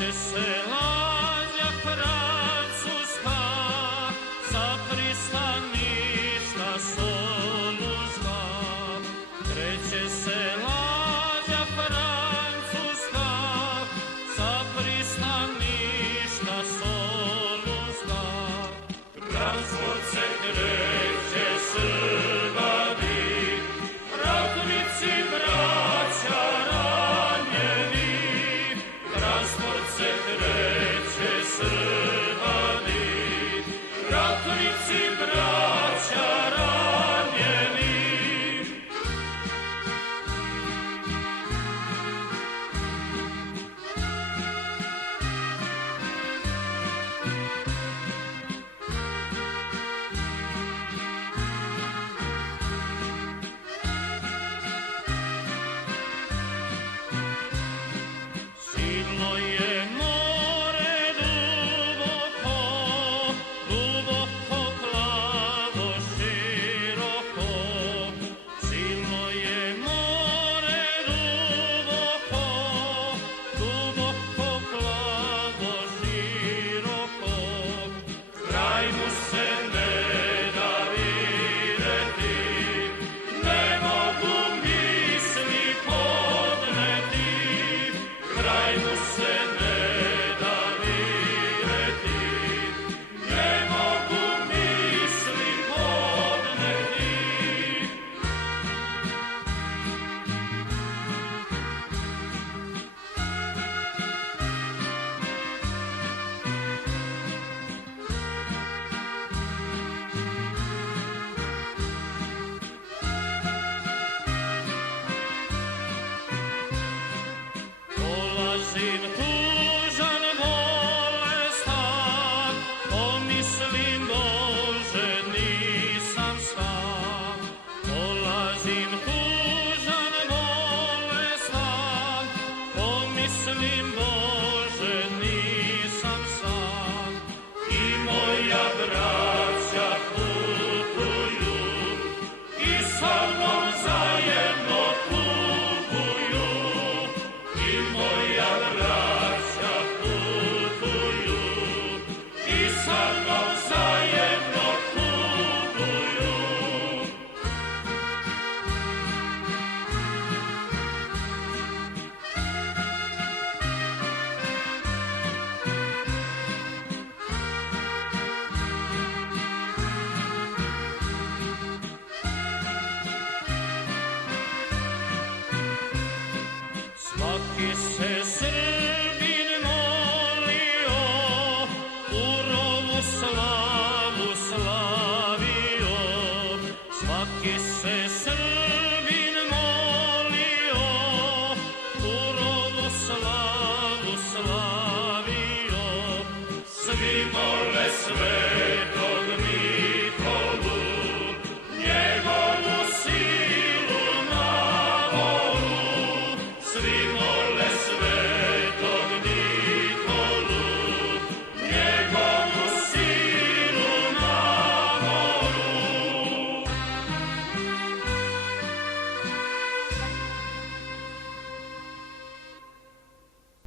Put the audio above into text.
kreće se lađa francuska sa pristaništa Solunska. Kreće se lađa francuska sa pristaništa Solunska. Transport se kreće Srbadi, ratnici braća ranjeni. Transport se kreće Srbadi, ratnici braća ranjeni. Silno je more duboko, duboko plavo široko. Silno je more duboko, duboko plavo široko. Kraj mu se ne da videti, ne mogu misli podneti. Kraj mu se ne da videti, ne mogu misli podneti. Dolazim tužan, bolestan, pomislim Bože nisam sam. Dolazim tužan, bolestan, pomislim Bože nisam sam. I moja braća putuju i sa mnom zajedno putuju. I moja braća putuju i sa mnom zajedno putuju. Svaki se